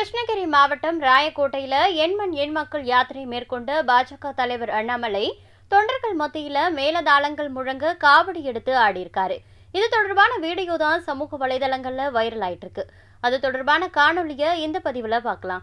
கிருஷ்ணகிரி மாவட்டம் ராயக்கோட்டையில எண்மண் எண் மக்கள் யாத்திரை மேற்கொண்ட பாஜக தலைவர் அண்ணாமலை தொண்டர்கள் மத்தியில மேலதாளங்கள் முழங்க காவடி எடுத்து ஆடியிருக்காரு. இது தொடர்பான வீடியோ தான் சமூக வலைதளங்கள்ல வைரல் ஆயிட்டு இருக்கு அது தொடர்பான காணொலியை இந்த பதிவுல பார்க்கலாம்.